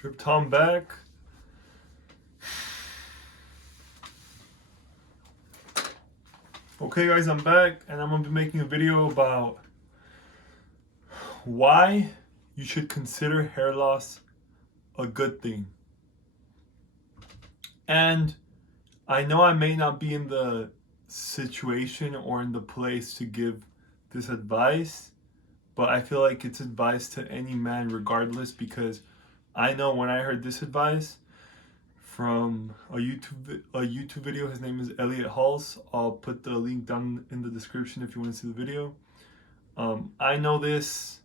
Trip Tom back. Okay guys, I'm back and I'm gonna be making a video about why you should consider hair loss a good thing. And I know I may not be in the situation or in the place to give this advice, but I feel like it's advice to any man regardless, because I know when I heard this advice from a YouTube video. His name is Elliot Halls. I'll put the link down in the description if you want to see the video. I know this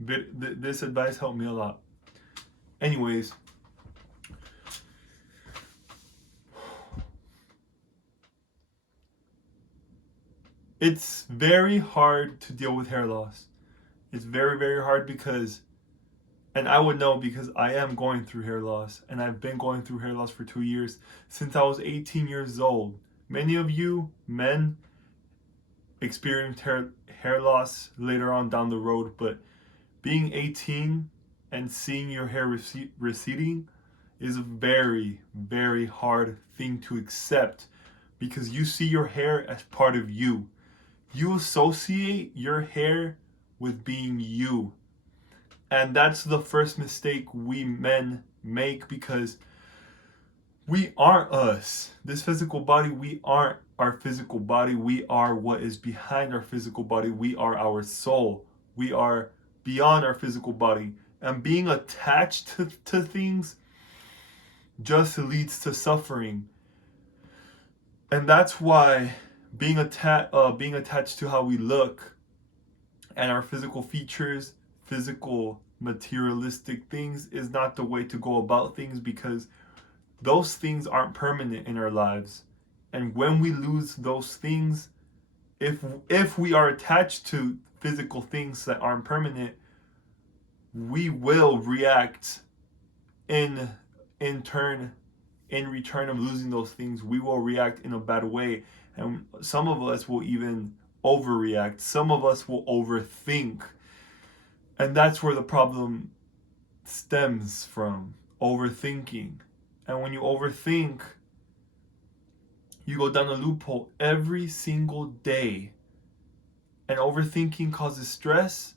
advice helped me a lot. Anyways, it's very hard to deal with hair loss. It's very, very hard because, and I would know because I am going through hair loss, and I've been going through hair loss for 2 years since I was 18 years old. Many of you men experienced hair loss later on down the road, but being 18 and seeing your hair receding is a very, very hard thing to accept, because you see your hair as part of you. You associate your hair with being you. And that's the first mistake we men make, because we aren't us. This physical body, we aren't our physical body. We are what is behind our physical body. We are our soul. We are beyond our physical body. And being attached to things just leads to suffering. And that's why being attached to how we look and our physical features, physical materialistic things, is not the way to go about things, because those things aren't permanent in our lives. And when we lose those things, if we are attached to physical things that aren't permanent, we will react in return of losing those things. We will react in a bad way, and some of us will even overreact. Some of us will overthink. And that's where the problem stems from, overthinking. And when you overthink, you go down a loophole every single day. And overthinking causes stress,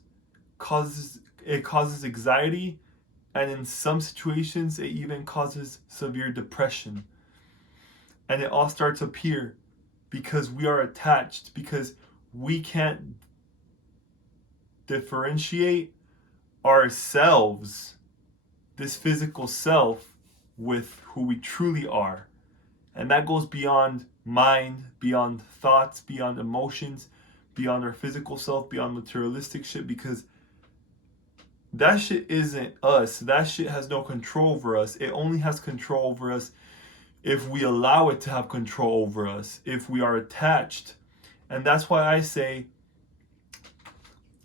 causes anxiety, and in some situations it even causes severe depression. And it all starts up here, because we are attached, because we can't differentiate ourselves, this physical self, with who we truly are. And that goes beyond mind, beyond thoughts, beyond emotions, beyond our physical self, beyond materialistic shit, because that shit isn't us. That shit has no control over us. It only has control over us if we allow it to have control over us, if we are attached. And that's why I say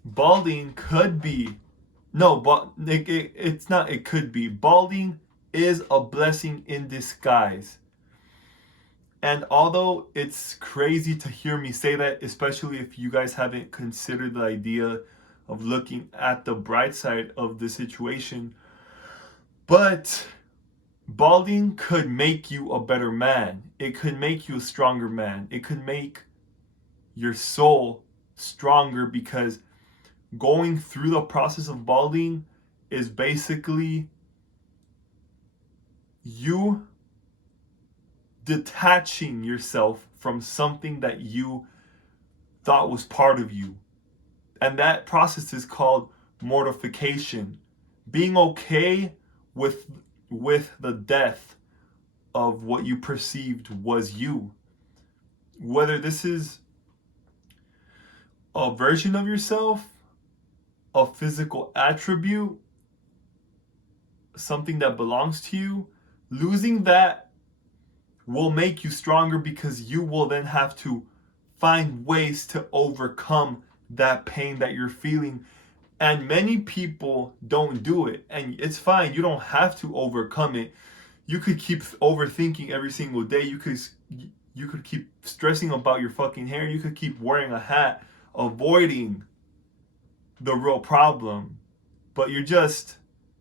balding could be, no, but it's not, it could be. Balding is a blessing in disguise. And although it's crazy to hear me say that, especially if you guys haven't considered the idea of looking at the bright side of the situation, but balding could make you a better man. It could make you a stronger man. It could make your soul stronger, because going through the process of balding is basically you detaching yourself from something that you thought was part of you. And that process is called mortification. Being okay with the death of what you perceived was you. Whether this is a version of yourself, a physical attribute, something that belongs to you, losing that will make you stronger, because you will then have to find ways to overcome that pain that you're feeling. And many people don't do it, and it's fine. You don't have to overcome it. You could keep overthinking every single day. You could keep stressing about your fucking hair. You could keep wearing a hat, avoiding the real problem. But you're just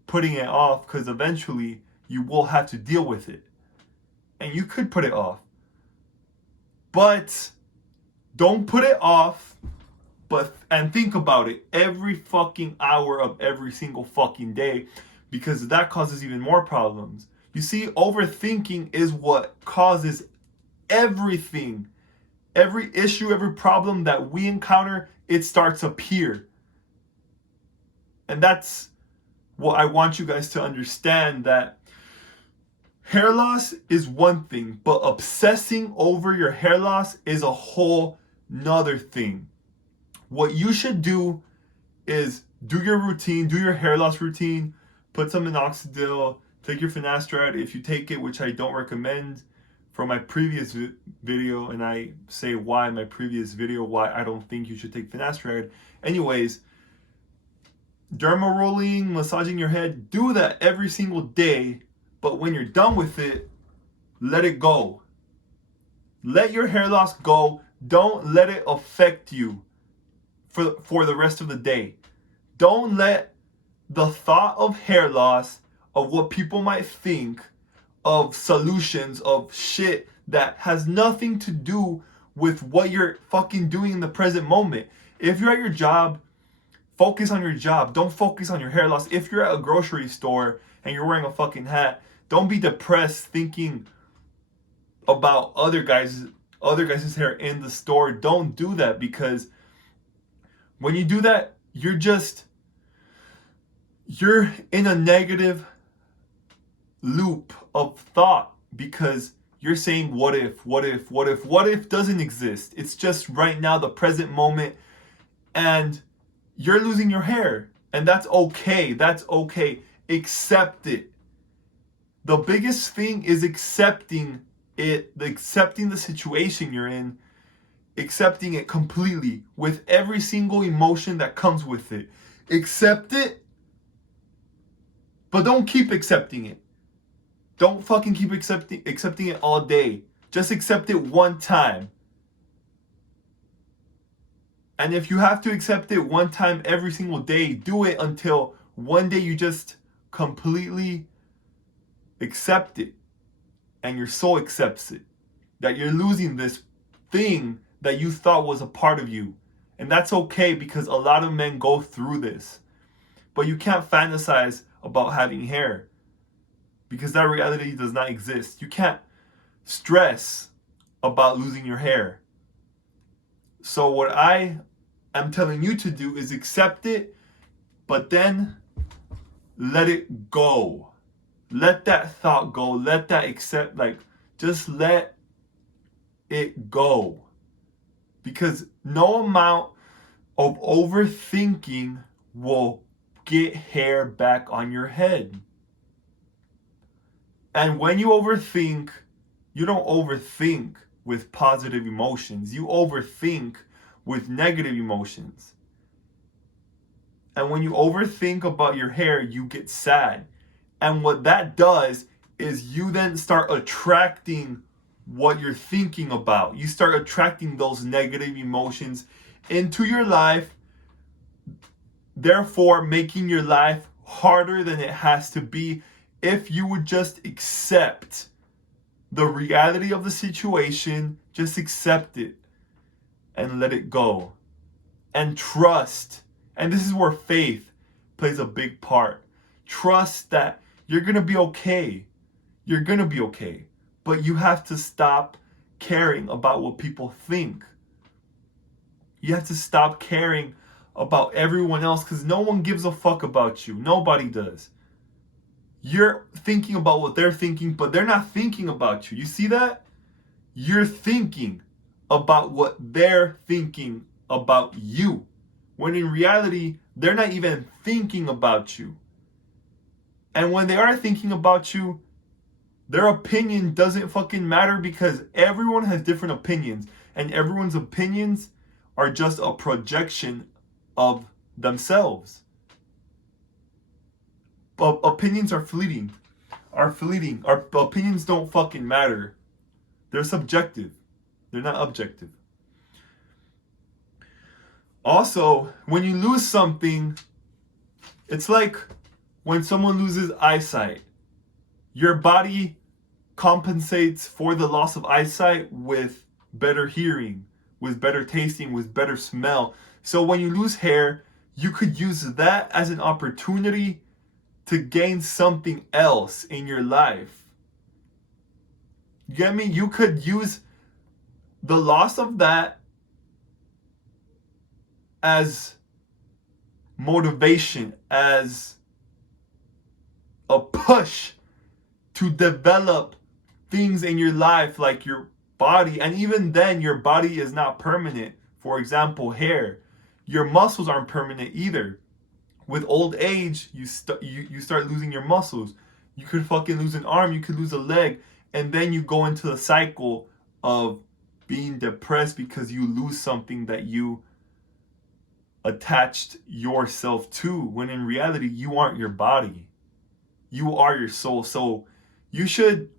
putting it off, because eventually you will have to deal with it. And you could put it off. But don't put it off, and think about it every fucking hour of every single fucking day, because that causes even more problems. You see, overthinking is what causes everything. Every issue, every problem that we encounter, it starts up here. And that's what I want you guys to understand, that hair loss is one thing, but obsessing over your hair loss is a whole nother thing. What you should do is do your routine, do your hair loss routine, put some minoxidil, take your finasteride if you take it, which I don't recommend, from my previous video, and I say why in my previous video, why I don't think you should take finasteride. Anyways, derma rolling, massaging your head, do that every single day, but when you're done with it, let it go. Let your hair loss go. Don't let it affect you for the rest of the day. Don't let the thought of hair loss, of what people might think, of solutions, of shit that has nothing to do with what you're fucking doing in the present moment. If you're at your job, focus on your job. Don't focus on your hair loss. If you're at a grocery store and you're wearing a fucking hat, don't be depressed thinking about other guys' hair in the store. Don't do that, because when you do that, you're in a negative loop of thought, because you're saying what if doesn't exist. It's just right now, the present moment, and you're losing your hair, and that's okay. Accept it. The biggest thing is accepting the situation you're in, accepting it completely with every single emotion that comes with it. Accept it, but don't keep accepting it. Don't fucking keep accepting it all day. Just accept it one time. And if you have to accept it one time every single day, do it until one day you just completely accept it. And your soul accepts it. That you're losing this thing that you thought was a part of you. And that's okay, because a lot of men go through this. But you can't fantasize about having hair, because that reality does not exist. You can't stress about losing your hair. So what I am telling you to do is accept it, but then let it go. Let that thought go. Let that just let it go. Because no amount of overthinking will get hair back on your head. And when you overthink, you don't overthink with positive emotions. You overthink with negative emotions. And when you overthink about your hair, you get sad. And what that does is you then start attracting what you're thinking about. You start attracting those negative emotions into your life, therefore making your life harder than it has to be. If you would just accept the reality of the situation, just accept it and let it go. And trust. And this is where faith plays a big part. Trust that you're going to be okay. You're going to be okay. But you have to stop caring about what people think. You have to stop caring about everyone else, because no one gives a fuck about you. Nobody does. You're thinking about what they're thinking, but they're not thinking about you. You see that? You're thinking about what they're thinking about you, when in reality, they're not even thinking about you. And when they are thinking about you, their opinion doesn't fucking matter, because everyone has different opinions, and everyone's opinions are just a projection of themselves. But opinions are fleeting. Our opinions don't fucking matter. They're subjective. They're not objective. Also, when you lose something, it's like when someone loses eyesight, your body compensates for the loss of eyesight with better hearing, with better tasting, with better smell. So when you lose hair, you could use that as an opportunity to gain something else in your life. You get me? You could use the loss of that as motivation, as a push to develop things in your life like your body. And even then, your body is not permanent. For example, hair. Your muscles aren't permanent either. With old age, you start losing your muscles. You could fucking lose an arm, you could lose a leg, and then you go into the cycle of being depressed because you lose something that you attached yourself to, when in reality you aren't your body. You are your soul. So you should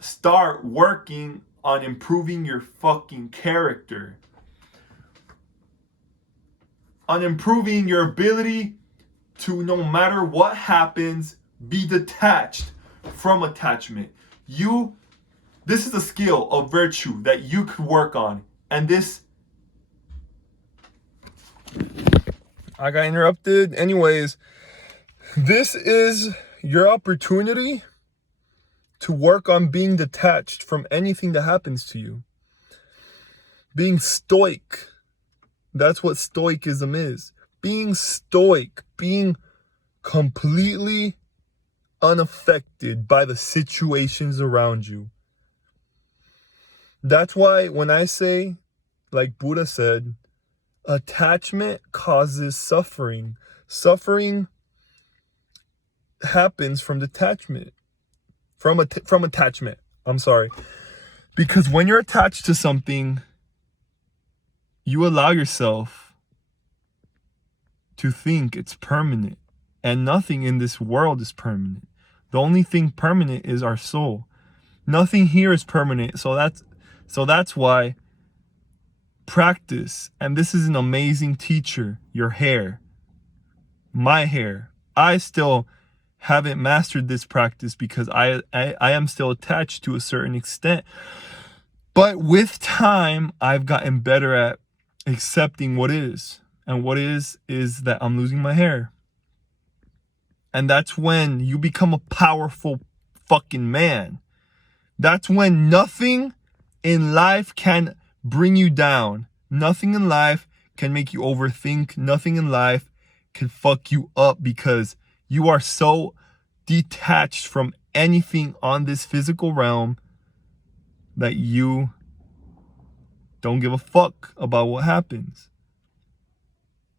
start working on improving your fucking character, on improving your ability to, no matter what happens, be detached from attachment. This is a skill of virtue that you could work on. And this, I got interrupted. Anyways, this is your opportunity to work on being detached from anything that happens to you. Being stoic. That's what stoicism is. Being stoic, being completely unaffected by the situations around you. That's why when I say, like Buddha said, attachment causes suffering. Suffering happens from detachment. From attachment. I'm sorry. Because when you're attached to something, you allow yourself to think it's permanent. And nothing in this world is permanent. The only thing permanent is our soul. Nothing here is permanent. So that's why practice, and this is an amazing teacher, your hair, my hair. I still haven't mastered this practice because I am still attached to a certain extent. But with time, I've gotten better at accepting what is. And what is that I'm losing my hair. And that's when you become a powerful fucking man. That's when nothing in life can bring you down. Nothing in life can make you overthink. Nothing in life can fuck you up because you are so detached from anything on this physical realm that you don't give a fuck about what happens.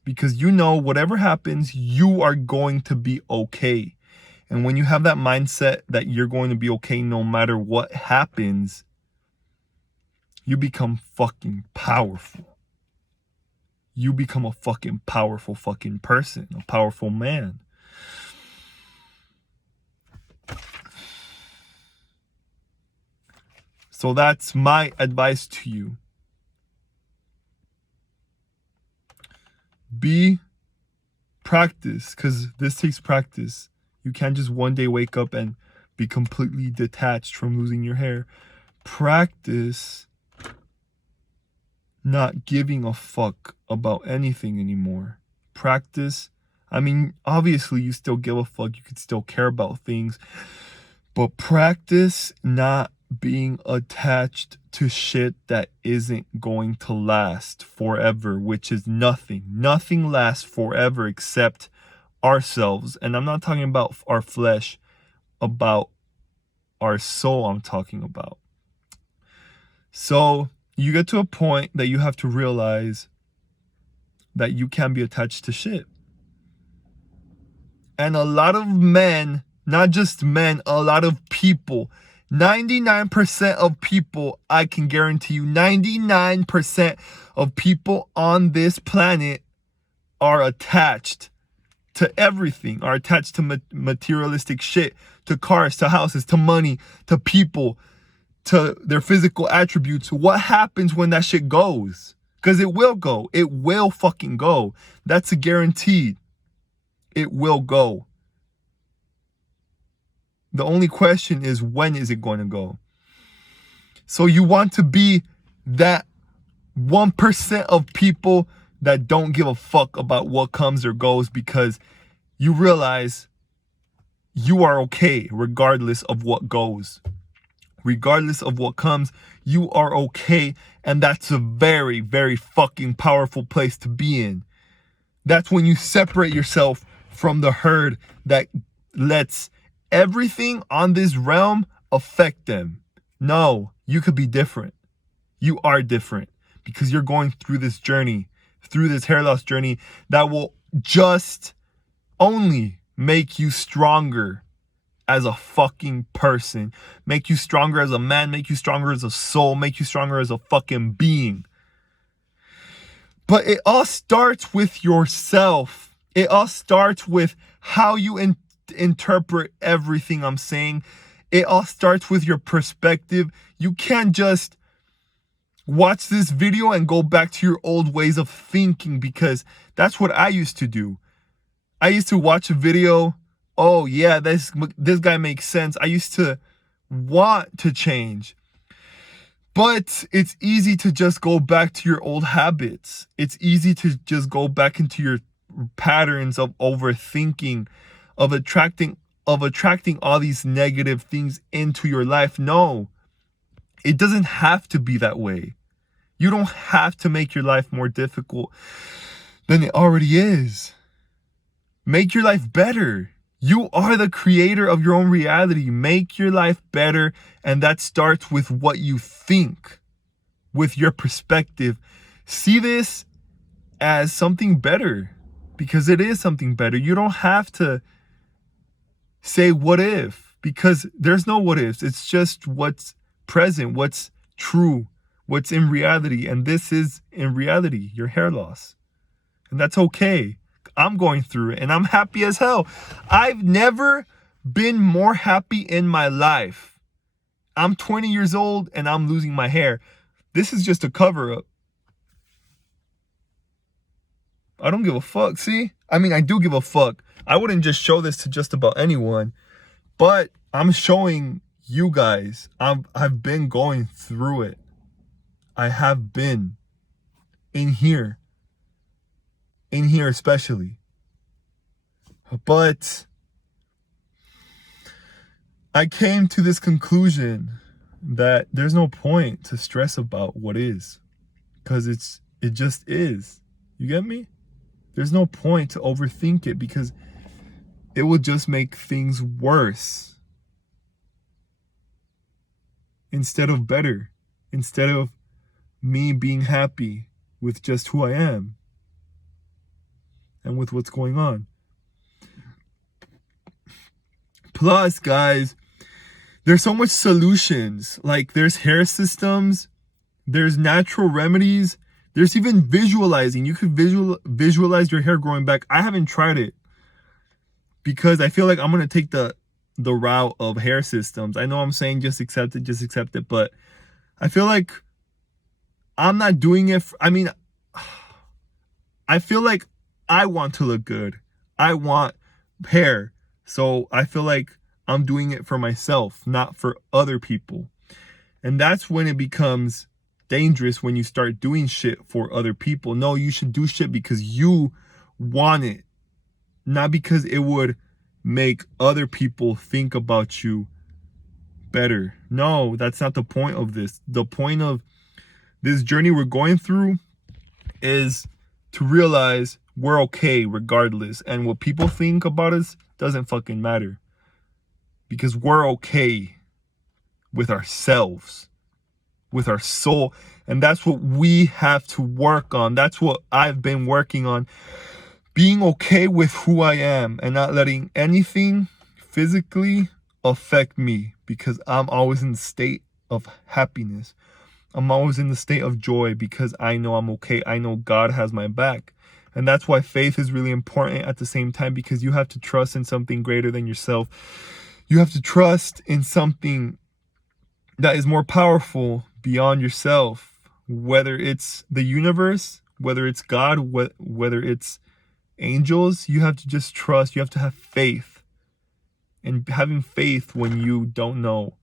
Because you know whatever happens, you are going to be okay. And when you have that mindset that you're going to be okay no matter what happens, you become fucking powerful. You become a fucking powerful fucking person, a powerful man. So that's my advice to you. Practice, because this takes practice. You can't just one day wake up and be completely detached from losing your hair. Practice not giving a fuck about anything anymore. Practice, I mean, obviously you still give a fuck. You could still care about things. But practice not being attached to shit that isn't going to last forever, which is nothing. Nothing lasts forever except ourselves. And I'm not talking about our flesh, about our soul I'm talking about. So you get to a point that you have to realize that you can't be attached to shit. And a lot of men, not just men, a lot of people, 99% of people, I can guarantee you, 99% of people on this planet are attached to everything, are attached to materialistic shit, to cars, to houses, to money, to people, to their physical attributes. What happens when that shit goes? Because it will go. It will fucking go. That's a guarantee. it will go. The only question is, when is it going to go? So you want to be that 1% of people that don't give a fuck about what comes or goes, because you realize you are okay regardless of what goes. Regardless of what comes, you are okay. And that's a very, very fucking powerful place to be in. That's when you separate yourself from the herd that lets everything on this realm affect them. No, you could be different. You are different because you're going through this journey, through this hair loss journey that will just only make you stronger as a fucking person, make you stronger as a man, make you stronger as a soul, make you stronger as a fucking being. But it all starts with yourself. It all starts with how you interpret everything I'm saying. It all starts with your perspective. You can't just watch this video and go back to your old ways of thinking, because that's what I used to do. I used to watch a video. Oh yeah, this guy makes sense. I used to want to change. But it's easy to just go back to your old habits. It's easy to just go back into your patterns of overthinking, of attracting all these negative things into your life. No, it doesn't have to be that way. You don't have to make your life more difficult than it already is. Make your life better. You are the creator of your own reality. Make your life better, and that starts with what you think, with your perspective. See this as something better, because it is something better. You don't have to say what if, because there's no what ifs. It's just what's present, what's true, what's in reality, and this is in reality, your hair loss. And that's okay. I'm going through it and I'm happy as hell. I've never been more happy in my life. I'm 20 years old and I'm losing my hair. This is just a cover up. I don't give a fuck. See? I mean, I do give a fuck. I wouldn't just show this to just about anyone, but I'm showing you guys. I've been going through it. I have been in here especially. But I came to this conclusion that there's no point to stress about what is, because it just is. You get me? There's no point to overthink it, because it will just make things worse instead of better, instead of me being happy with just who I am and with what's going on. Plus, guys, there's so much solutions. Like, there's hair systems, there's natural remedies, there's even visualizing. You could visualize your hair growing back. I haven't tried it because I feel like I'm gonna take the route of hair systems. I know I'm saying just accept it, but I feel like I'm not doing it. I feel like I want to look good. I want hair. So I feel like I'm doing it for myself, not for other people. And that's when it becomes dangerous, when you start doing shit for other people. No, you should do shit because you want it, not because it would make other people think about you better. No, that's not the point of this. The point of this journey we're going through is to realize we're okay regardless. And what people think about us doesn't fucking matter, because we're okay with ourselves, with our soul. And that's what we have to work on. That's what I've been working on. Being okay with who I am and not letting anything physically affect me, because I'm always in the state of happiness. I'm always in the state of joy because I know I'm okay. I know God has my back. And that's why faith is really important at the same time, because you have to trust in something greater than yourself. You have to trust in something that is more powerful beyond yourself, whether it's the universe, whether it's God, whether it's angels, you have to just trust. You have to have faith. And having faith when you don't know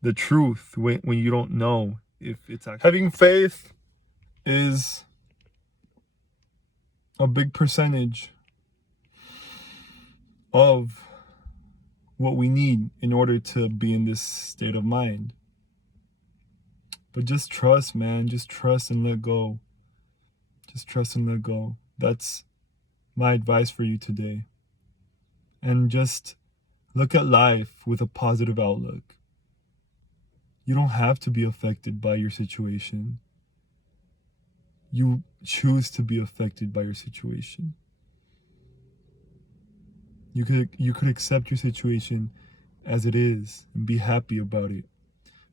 the truth, when you don't know if it's actually... Having faith is a big percentage of what we need in order to be in this state of mind. But just trust, man. Just trust and let go. Just trust and let go. That's my advice for you today. And just look at life with a positive outlook. You don't have to be affected by your situation. You choose to be affected by your situation. You could accept your situation as it is and be happy about it.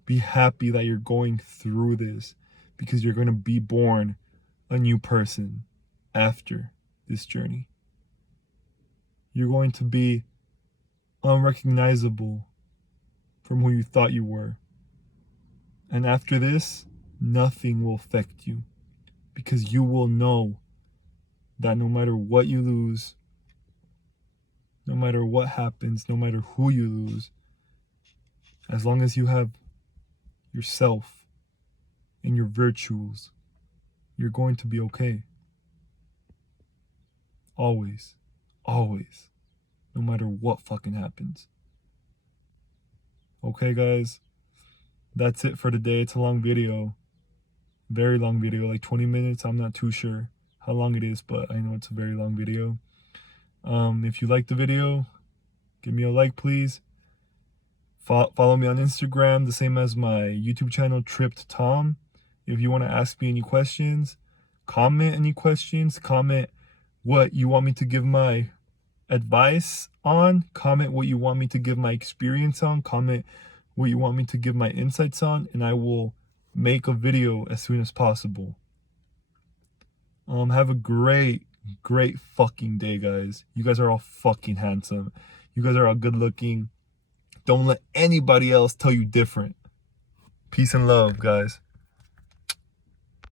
Be happy that you're going through this, because you're going to be born a new person after this journey. You're going to be unrecognizable from who you thought you were. And after this, nothing will affect you, because you will know that no matter what you lose, no matter what happens, no matter who you lose, as long as you have yourself and your virtues, you're going to be okay. Always. Always. No matter what fucking happens. Okay, guys? That's it for today. It's a long video. Very long video, like 20 minutes. I'm not too sure how long it is, but I know it's a very long video. If you like the video, give me a like, please. Follow me on Instagram, the same as my YouTube channel, Tripped Tom. If you want to ask me any questions, comment any questions, comment what you want me to give my advice on, comment what you want me to give my experience on, comment what you want me to give my insights on, and I will make a video as soon as possible. Have a great fucking day, guys. You guys are all fucking handsome. You guys are all good looking. Don't let anybody else tell you different. Peace and love, guys.